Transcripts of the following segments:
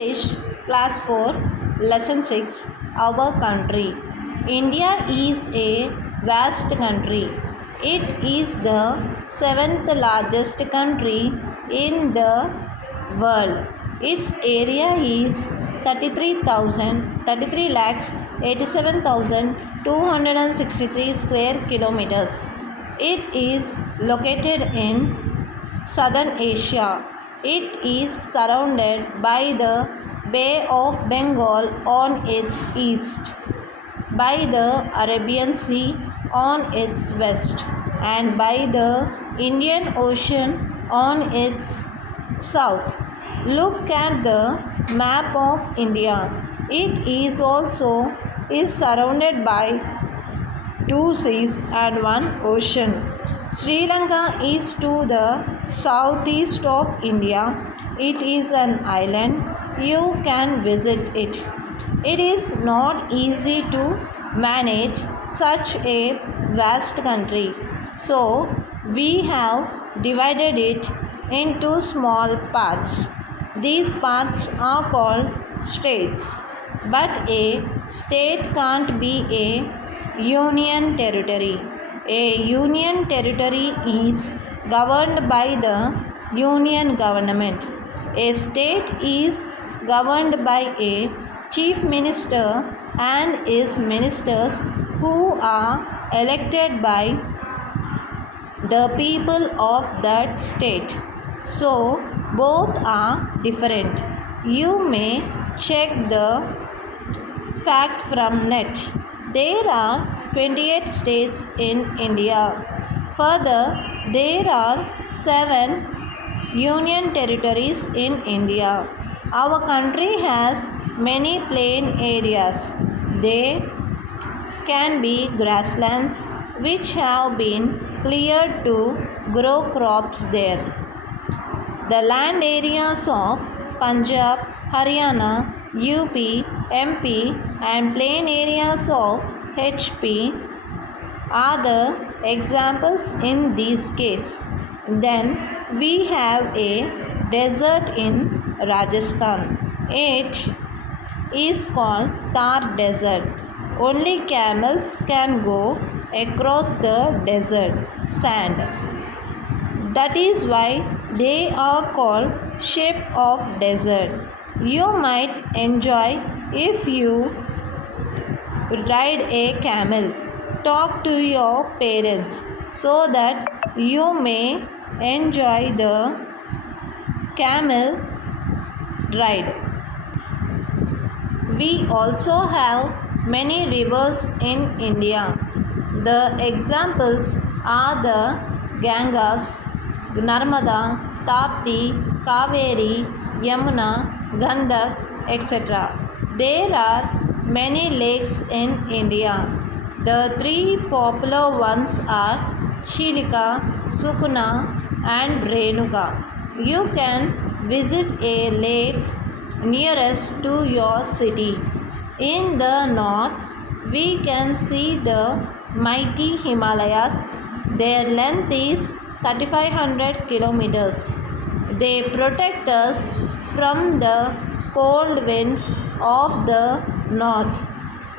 English Class 4 Lesson 6 Our Country. India is a vast country. It is the seventh largest country in the world. Its area is 33 lakhs 87,263 square kilometers. It is located in Southern Asia. It is surrounded by the Bay of Bengal on its east, by the Arabian Sea on its west, and by the Indian Ocean on its south. Look at the map of India. It is also is surrounded by two seas and one ocean. Sri Lanka is to the southeast of India. It is an island. You can visit it. It is not easy to manage such a vast country. So, we have divided it into small parts. These parts are called states. But a state can't be a union territory. A union territory is governed by the union government. A state is governed by a chief minister and his ministers who are elected by the people of that state. So, both are different. You may check the fact from net. There are 28 states in India. Further, there are 7 union territories in India. Our country has many plain areas. They can be grasslands which have been cleared to grow crops there. The land areas of Punjab, Haryana, UP, MP and plain areas of HP are the examples in this case. Then we have a desert in Rajasthan. It is called Thar Desert. Only camels can go across the desert sand. That is why they are called sheep of desert. You might enjoy if you ride a camel. Talk to your parents so that you may enjoy the camel ride. We also have many rivers in India. The examples are the Ganges, Narmada, Tapti, Kaveri, Yamuna, Gandak, etc. There are many lakes in India. The 3 popular ones are Chilika, Sukuna and Renuka. You can visit a lake nearest to your city. In the north, we can see the mighty Himalayas. Their length is 3500 kilometers. They protect us from the cold winds of the north.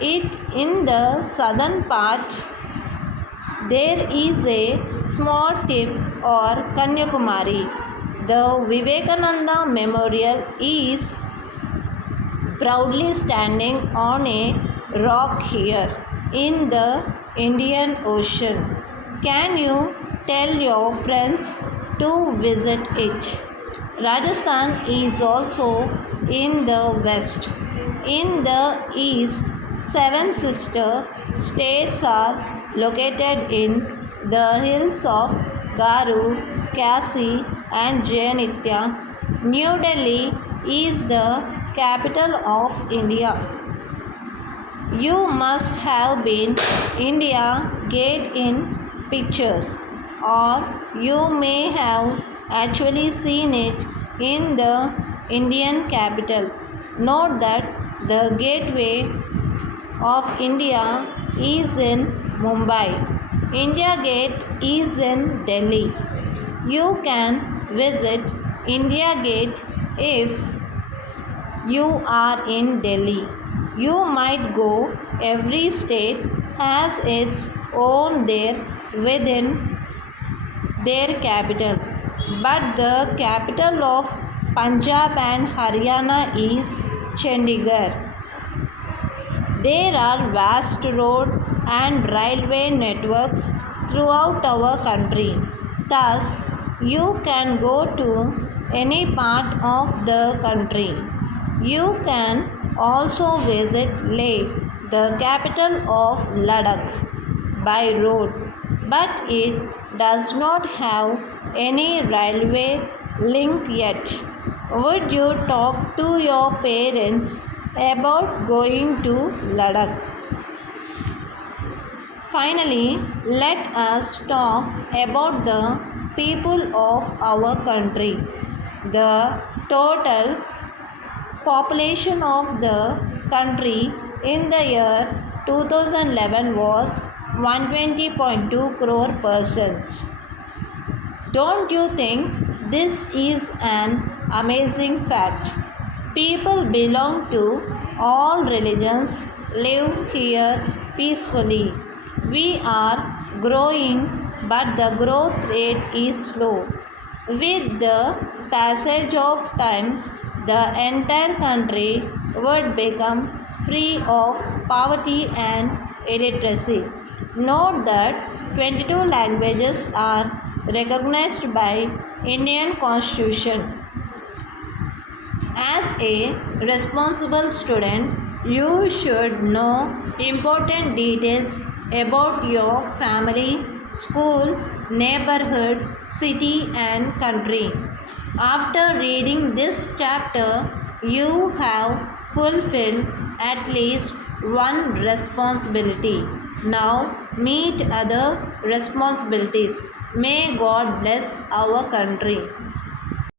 In the southern part, there is a small tip or Kanyakumari. The Vivekananda Memorial is proudly standing on a rock here in the Indian Ocean. Can you tell your friends to visit it? Rajasthan is also in the west. In the east, 7 sister states are located in the hills of Garu, Kasi and Jayanitya. New Delhi is the capital of India. You must have been India Gate in pictures, or you may have actually seen it in the Indian capital. Note that the gateway of India is in Mumbai. India Gate is in Delhi. You can visit India Gate if you are in Delhi. You might go, every state has its own there within their capital. But the capital of Punjab and Haryana is Chandigarh. There are vast road and railway networks throughout our country. Thus, you can go to any part of the country. You can also visit Leh, the capital of Ladakh, by road, but it does not have any railway link yet. Would you talk to your parents about going to Ladakh? Finally, let us talk about the people of our country. The total population of the country in the year 2011 was 120.2 crore persons. Don't you think this is an amazing fact? People belong to all religions, live here peacefully. We are growing, but the growth rate is slow. With the passage of time, the entire country would become free of poverty and illiteracy. Note that 22 languages are recognized by Indian Constitution. As a responsible student, you should know important details about your family, school, neighborhood, city, and country. After reading this chapter, you have fulfilled at least one responsibility. Now, meet other responsibilities. May God bless our country.